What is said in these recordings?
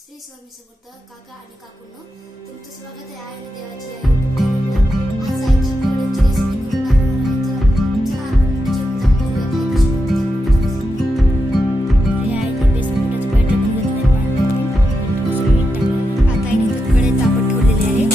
श्री स्वामी समर्थ काका आणि काकूंनो, तुमचं स्वागत आहे आणि देवाची या YouTube चॅनलवर. आज आहे थापवड्याची रेसिपी करून दाखवणार आहे. चला आपण जेवण बनवूया. हे आहे बेसन पिठाचं बॅटर बनवलं आहे. पाणी टाकून मीठ टाकलं. आता इथे कढई तापत ठेवलेली आहे.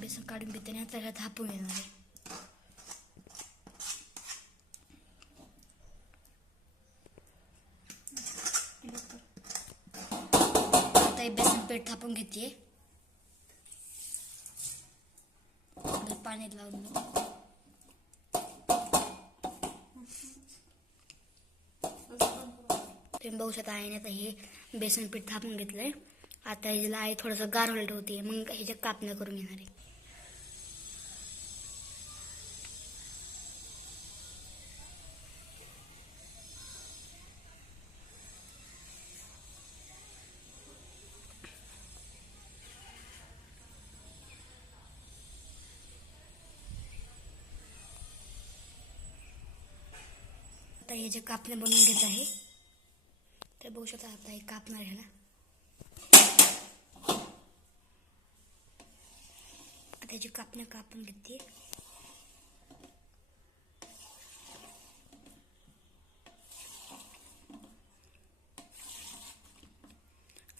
बेसन काढून घेते आणि आता थापून घेणार आहे. आता हे बेसन पीठ थापून घेते. पाण्यात लावून तुम्ही बघू शकता आहे. आता हे बेसन पीठ थापून घेतलंय. आता ह्याला आहे थोडंसं गार व्हायला ठेवते. मग ह्याच्या कापण्या करून घेणार आहे. आता ह्याच्या कापण्या बनवून घेत आहे. तर बघू शकता आता हे कापणार ह्याला. त्याची कापण्या कापून घेते.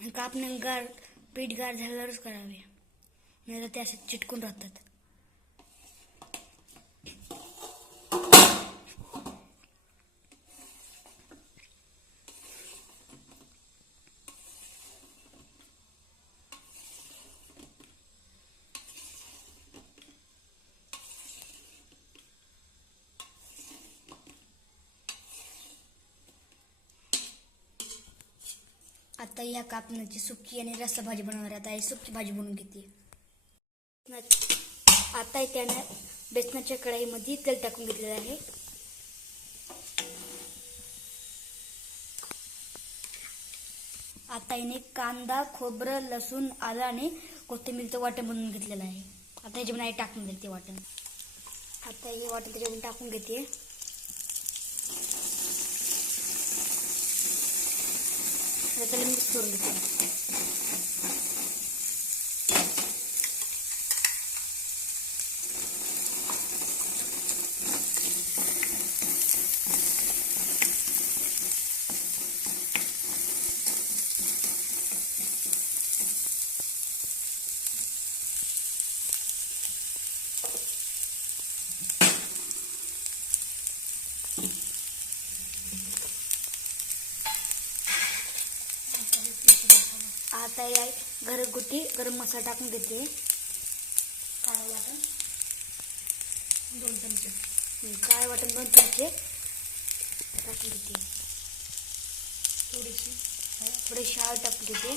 आणि कापण्या गार पीठ गार झाल्यावरच करावे, नाही तर ते असे चिटकून राहतात. आता या कापण्याची सुकी आणि रस्सा भाजी बनवणार. आता ही सुकी भाजी बनवून घेते. आता त्याने बेसनाच्या कढईमध्ये तेल टाकून घेतलेलं आहे. आता इने कांदा, खोबरं, लसूण, आलं आणि कोथिंबीरचं वाटण बनवून घेतलेलं आहे. आता ह्याच्यामध्ये आई टाकून देते ते वाटण. आता हे वाटण त्याच्यामध्ये टाकून घेते. त्याला मिक्स करून घेते. आता या घरगुती गरम मसाला टाकून घेते. काळं वाटण 2 चमचे. काळं वाटण 2 चमचे टाकून घेते. थोडीशी हळद टाकून घेते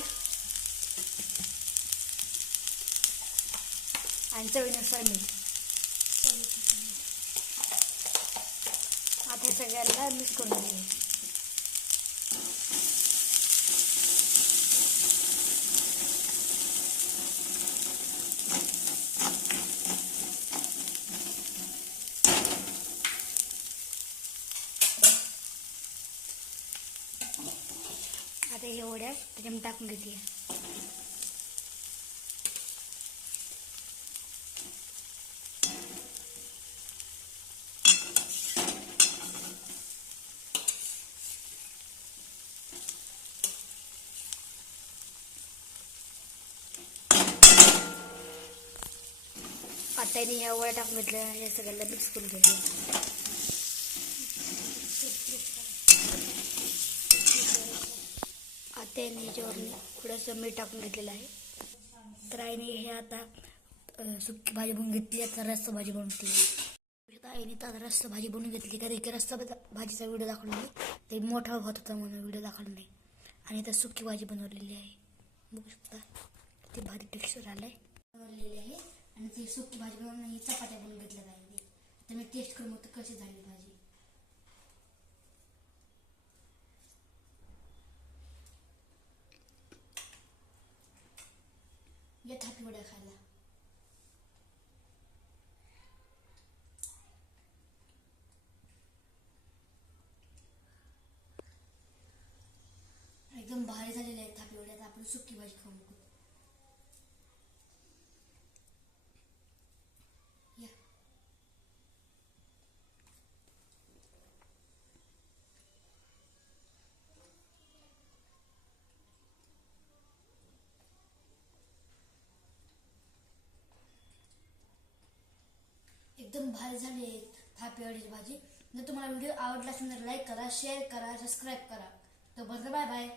आणि चवीनुसार मीठ. आता हे सगळ्यांना मिक्स करून घेते. आता हे वड्या त्याच्यामध्ये टाकून घेते. आता ह्या वड्या टाकून घेतल्या. हे सगळ्याला मिक्स करून घेते. आता ह्याच्यावर थोडंसं मीठ टाकून घेतलेलं आहे. तर आईने हे आता सुकी भाजी बनवून घेतली. आता रस्सा भाजी बनवते. आईने आता रस्सा भाजी बनवून घेतली. कारण की रस्सा भाजीचा व्हिडिओ दाखवला नाही, ते मोठा होत होता म्हणून व्हिडिओ दाखवला नाही. आणि आता सुकी भाजी बनवलेली आहे. बघू शकता ती भारी टेक्स्चर आलं आहे बनवलेली आहे. आणि ती सुकी भाजी बनवून ही चपात्या बनवून घेतल्या आहे. आता मी टेस्ट करून मग कशी झाली भाजी. या थापी वड्या खायला. एकदम भारी झालेले आहेत थापी वड्या. आता आपण सुकी भाजी खाऊ नको. या एकदम भारी झाली आहे थापी वड्याची भाजी. जर तुम्हाला व्हिडिओ आवडला असेल तर लाईक करा, शेअर करा, सबस्क्राईब करा. तर बरं, बाय बाय.